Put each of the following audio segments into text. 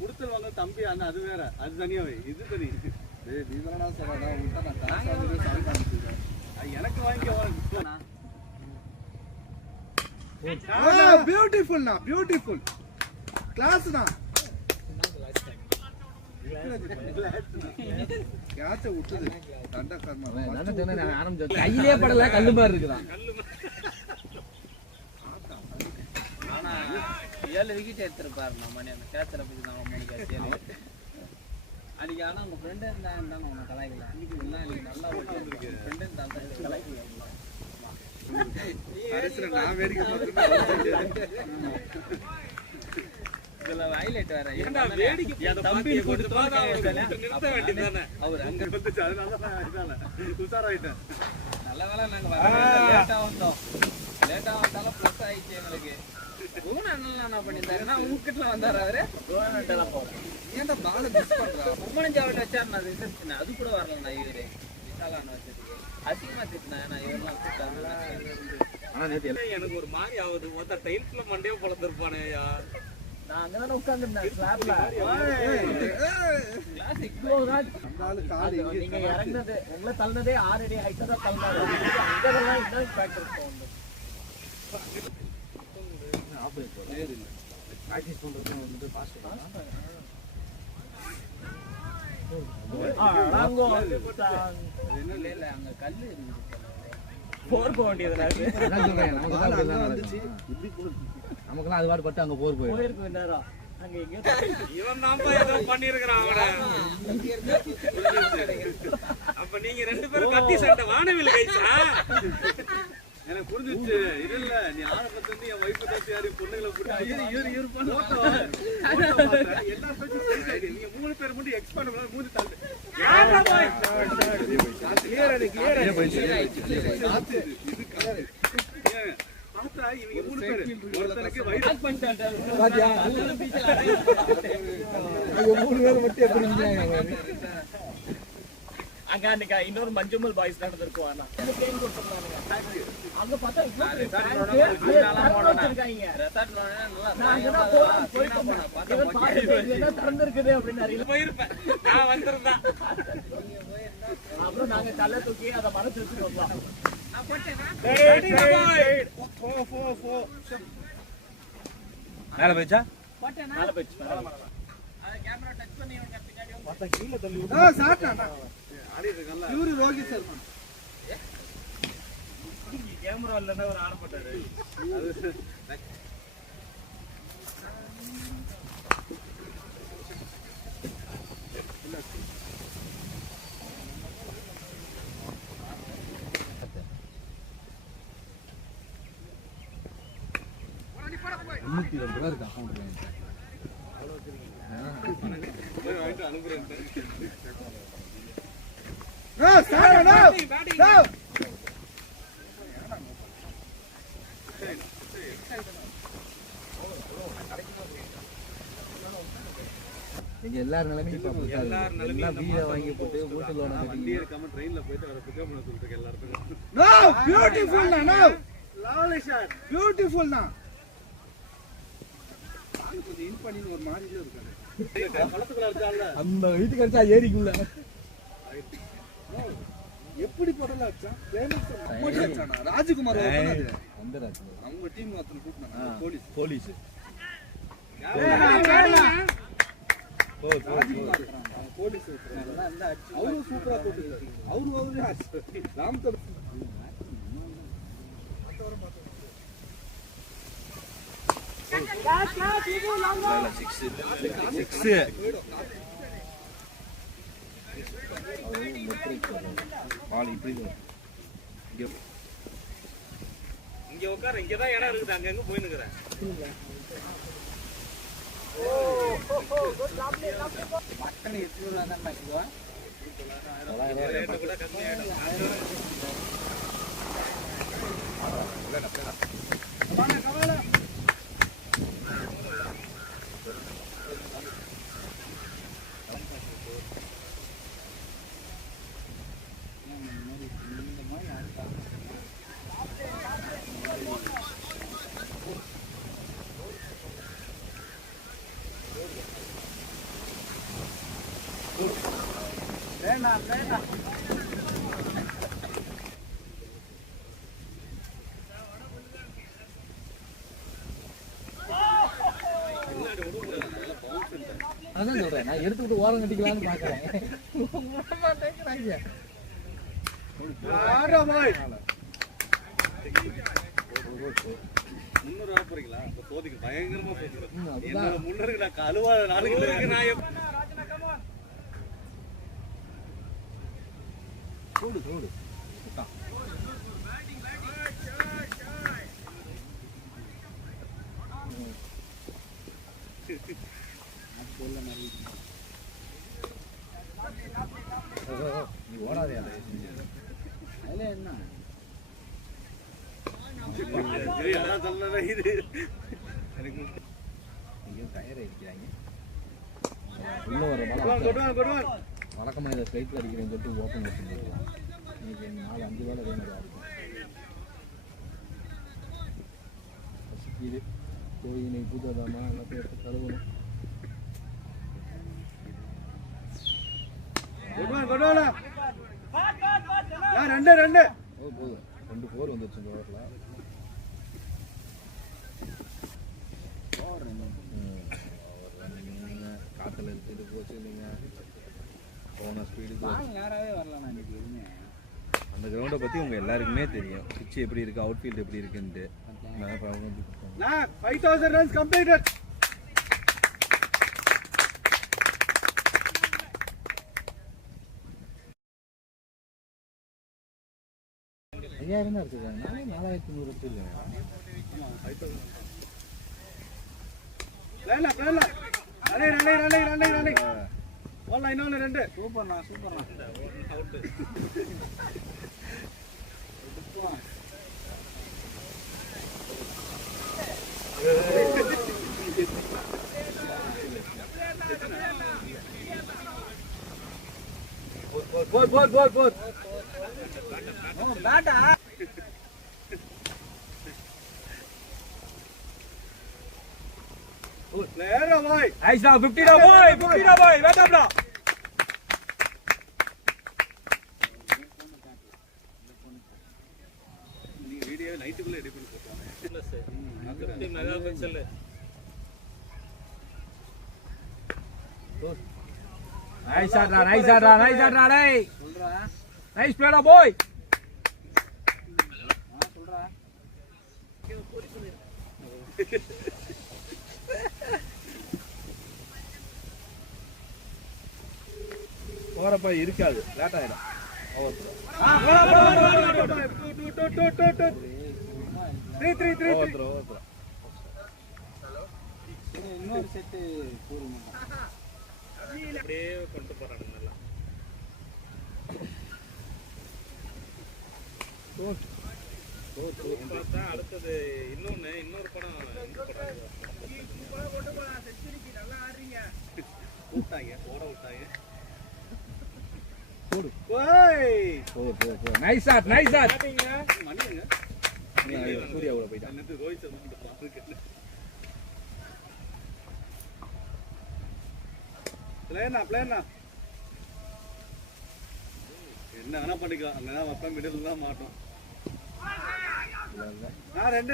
குடுத்தல் வாங்க தம்பி அண்ணா அது வேற அது தனியாவே இது தனி எனக்கு வாங்கிக்க பியூட்டிஃபுல்னா பியூட்டிஃபுல் கிளாஸ்னா கையிலே படல கல்லு மாதிரி இருக்குதான். 7 விக்கெட் எடுத்துருப்பாரு நம்ம கேட்சல போய் நம்ம 3 கேட்ச் அன்னைக்கு. ஆனா உங்க ஃப்ரெண்ட் இருந்தாங்க உங்க கலாய்க்கல அன்னைக்கு நல்லா ஓட்டிருக்கு ஃப்ரெண்ட் இருந்தாங்க கலாய்க்கல. நான் வேடிக்கை இதுல ஹைலைட் வேற தம்பி கொடுத்தா நிறுத்த வேண்டியதானே அவர் அங்க வந்துச்சு. அதனால உஷாராயிட்டேன். நல்ல வேலை நாங்க லேட்டா வந்தோம். லேட்டா வந்தாலும் ப்ளஸ் ஆயிடுச்சு எங்களுக்கு. என்ன பண்ணிருந்தாருன்னா உங்ககிட்ட வந்தாரு அவரு ஏன்டா பால மிஸ் பண்றா 15 அவுட் வச்சாரு. நான் ரிசர்ச் அது கூட வரலண்ணா இவரு விசாலான வச்சதுக்கு அதிகமா திட்டினா நான் இவரெல்லாம் எனக்கு ஒரு மாதிரி ஆகுது. மொத்த டைல்ஸ்ல மண்டே பொழந்திருப்பானே. நான் அங்கதானே உட்கார்ந்துருந்தேன் ஸ்லாப்ல. கிளாஸ் இவ்வளோ நீங்க இறங்குனது உங்களை தள்ளினதே 6 அடி ஹைட்டா தான் தள்ளினாரு. அங்கதான் இன்னும் ஃபேக்டர் இருக்கும். பிராக்டிஸ் பண்றது வந்து பாஸ்ட் இல்ல அங்க கல்லு போர் போக வேண்டியது. நமக்குலாம் அது பாட்டு பட்டு அங்க போர் போயிருக்கு நேரம். அங்க எங்கேயோ இவன் தான் ஏதோ பண்ணிருக்கிறான் அவன. அப்ப நீங்க 2 பேரும் கத்தி சண்டை வானவில் கைச்சா எனக்கு புரிஞ்சிச்சு. இது இல்ல நீ ஆரம்பத்துல இருந்து என் வைஃப் பத்தி யாரு பொண்ணுங்களை போட்டு எல்லா பேச்சும் நீங்க 3 பேர் மட்டும் எக்ஸ்பர்ட் பண்ண 3 தள்ளு பார்த்தா இவங்க 3 பேர் ஒருத்தனுக்கு வயசு பண்ணிட்டாங்க. 3 பேர் மட்டும் எப்படி அங்க அன்னைக்கு இன்னொரு மஞ்சுமல் பாய்ஸ் நடந்திருக்கும். அங்க பார்த்தா திறந்திருக்குது அப்படின்னு போயிருப்பேன். நான் வந்திருந்தேன். அப்புறம் நாங்க கல்ல தூக்கி அதை மறைச்சு வச்சுட்டு வந்தோம். மேல போயிச்சா மேல போயிடுச்சு. கேமரா டச் பண்ணி கீழே தள்ளி இவரு ரோகி சார் கேமரா இல்லன்னா ஒரு ஆரம்பிட்டாரு. இருக்கா அனுப்புறேன். நீங்க எல்லாரும் நிலைமையும் வீட வாங்கி போட்டு வீட்டுல வண்டி எடுக்காம ட்ரெயின்ல போயிட்டு வர பிக்கப் பண்ண சொல்லிட்டு எல்லாருக்கும் பியூட்டிஃபுல்னா கொஞ்சம் இன் பண்ணி ஒரு மாதிரி இருக்காரு. அந்த வீட்டுக்கு அடிச்சா ஏரிக்குள்ள எப்படி படல ராஜகுமார் அவங்க டீம் போலீஸ் அவரும் சூப்பரா போட்டுருக்காரு. அவரு ராம்தர் இங்க உட்கார இங்கதான் இடம் இருக்குது. அங்க எங்க போய் நிக்கிறேன். மட்டன் 800 தான் கிலோ. ரேட் கூட கம்மியாயிடும். அதான் சொல்றேன், நான் எடுத்துக்கிட்டு ஓரம் கட்டிக்கலான்னு பாக்குறேன். ஆடா பாய் 300 ரூபா போறீங்களா? அப்ப சோதிக்கு பயங்கரமா போறீங்க. என்னோட முன்னருக்கு நான் கழுவாத நாளுக்கு நான் கூடு கூடு நீ ஓடாதே அதுல என்ன எல்லாம் சொல்லல இது எனக்கு டயர் அடிக்கிறாங்க உள்ள வர வழக்கமாக இதை ஃப்ளைட்டில் அடிக்கிறேன்னு சொல்லிட்டு ஓப்பன் பண்ணிருக்கோம். இன்னைக்கு 4-5 வேலை அதே மாதிரி அடிக்கும். பசிக்குது, போய் இன்னைக்கு பூஜாதாமா எல்லாத்தையும் எடுத்து கழுவணும். போதும் 2 4 வந்துருச்சு இந்த ஓவரில். காற்றுல இருக்குது போச்சு நீங்கள் போன ஸ்பீடுக்கு யாராவே வரலாம் இன்னைக்கு எதுவுமே. அந்த கிரவுண்டை பற்றி உங்கள் எல்லாருக்குமே தெரியும். பிச்சு எப்படி இருக்குது, அவுட் ஃபீல்டு எப்படி இருக்குன்ட்டு. 5000 runs completed. ஐயாயிரம் தான் எடுத்துருக்காங்க. நானே 4100 எடுத்துருக்கேன். சூப்பர்ண்ணா சூப்பர்ண்ணா. பேட்டா Nice now, 50 now boy, 50 now boy, wait up now. நீ வீடியோ நைட்டுக்குள்ள எடிட் பண்ணி போட்டானே. இல்ல sir. 50 mega pixel. Nice shot, nice shot, nice shot, nice. சொல்றா Nice play now boy. சொல்றா போகிறப்ப இருக்காது, லேட் ஆகிடும். இன்னொரு செட்டு போடுங்க. அப்படியே கொண்டு போறாங்க நல்லா. பார்த்தா அடுத்தது இன்னொரு படம் கூப்பிட்டாங்க போட விட்டாங்க. Nice shot, nice shot. மணிங்க சூர்யா கூட போயிட்டான். ரோஹித் சர்மா பிளேனா என்ன வேணா பண்ணிக்கலாம். அங்கதான் அப்பா மிடில் தான் மாட்டோம். ரெண்டு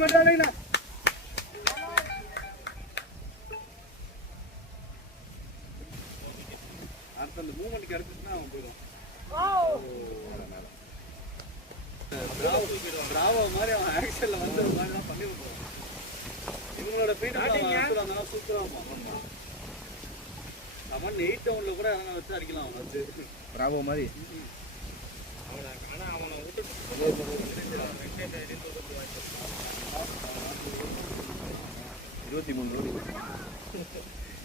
கொண்டாடுங்களா. அடுத்த அந்த மூமெண்ட்க்கு அடுத்துச்சுன்னா அவன் போயிடும். பிராவோ மாதிரி அவன் ஆக்ஷன்ல வந்து மாதிரி தான் பண்ணி விடுவான். இவங்களோட பீட்டர் சூப்பரா அவன் 8 டவுன்ல கூட வச்சு அடிக்கலாம். அவன் வச்சு பிராவோ மாதிரி ஆனா அவனை விட்டு 23 கோடி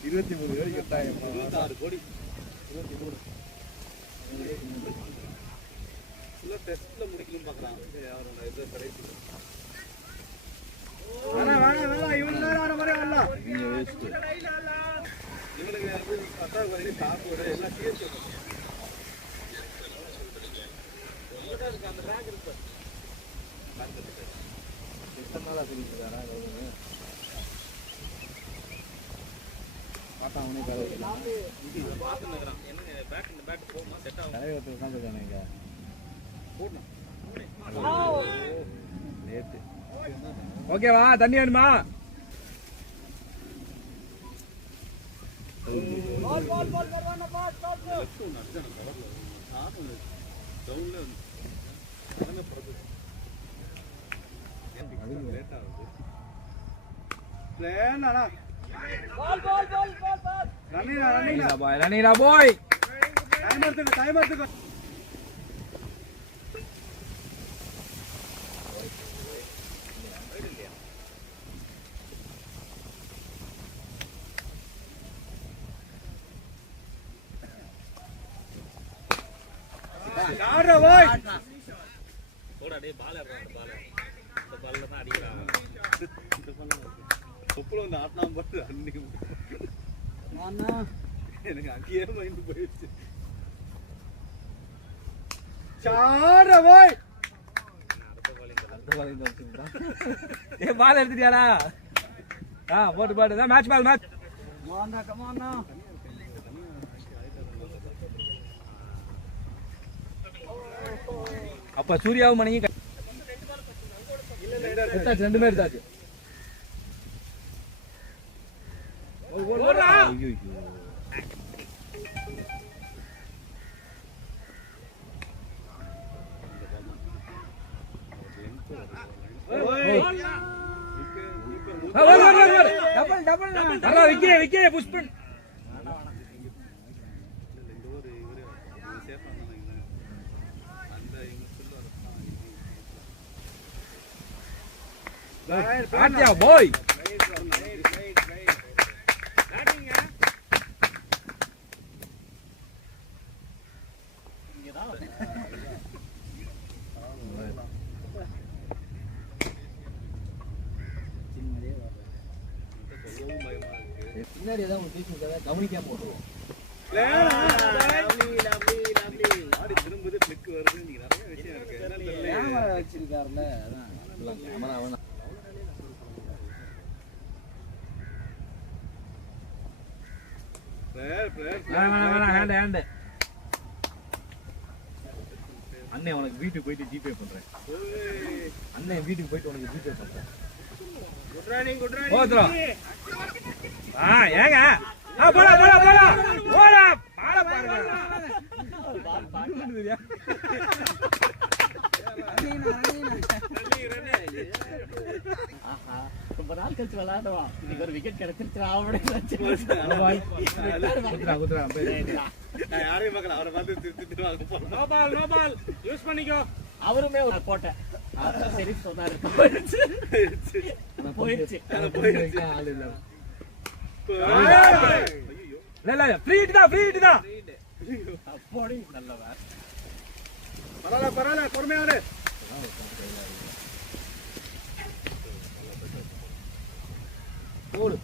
23 கோடி கட்டாயம். 26 கோடி 23 டெஸ்ட்ல முடிக்கணும் பாக்குறான். அவரோட இது கடைசி இவனுக்கு பத்தாவது வரையில காப்போட எல்லாம் சேர்த்து அந்த பேக் இருக்கு. எத்தனை நாளாக சொல்லிட்டு இருக்காரா? பார்த்தா அவனே பேர வைக்கலாம் இதை பார்த்துன்னு இருக்கிறான். என்னங்க பேக் இந்த பேட் போகுமா செட் ஆகும்? தலையை ஒருத்தர் உட்காந்துருக்கானே இங்க போடணும். நேற்று ஓகேவா தண்ணி வேணுமா லெஃப்ட் ஒன்று அடிச்சான கவர்ல நானும் டவுன்ல எல்லாமே பறக்குது. லேட் ஆகுது. பிளேன் அண்ணா ரன்னிங்கடா பாய் டைம் எடுத்துக்க ஆடுற போய் போடா டேய் பால் ஆடுறான் பால் இந்த பால்ல தான் அடிக்கிறான் இந்த பால்ல தொப்புல வந்து ஆட்னா பாரு அன்னைக்கு அண்ணா எனக்கு அங்கேயே மைண்ட் போயிடுச்சு சாடுற போய் ஏ பால் எடுத்துட்டியாடா போட்டு போட்டு match ball match come on now. அப்ப சூர்யாவும் மணிக்கு எடுத்தாச்சு 2 பேர் எடுத்தாச்சு ஐயோ டபுள் விக்கே புஷ் பண்ணு ஆட்டியா போய் பின்னாடி ஏதாவது ஒரு பேசி கவனிக்காம போட்டுருவோம் ஆடி திரும்புது கிளிக் வருது நீங்க நிறைய விஷயம் இருக்கு என்னன்னு தெரியல. கேமரா வச்சிருக்காருல அதான் கேமரா அவன் ஹேண்ட் அண்ணன் உனக்கு வீட்டுக்கு போயிட்டு ஜிபே பண்றேன் அண்ணன் வீட்டுக்கு போயிட்டு உனக்கு ஜிபே பண்றேன் போதும் ஏங்க போடா போடா போடா போடா பாட பாருங்க ரொம்ப நாள் கழிச்சு விளையாடுவான் இன்னைக்கு ஒரு விக்கெட் கிடைச்சிருச்சு நான் யாரையும் பார்க்கல அவரை பார்த்து திட்டு வாங்க போறேன். நோ பால் யூஸ் பண்ணிக்கோ அவருமே ஒரு போட்டேன் சரி சொன்னாரு போயிடுச்சு ஆள் இல்லை இல்ல ஃப்ரீ ஹிட் தான் அப்படி நல்லவன் பரவாயில்ல பொறுமையாடு போடு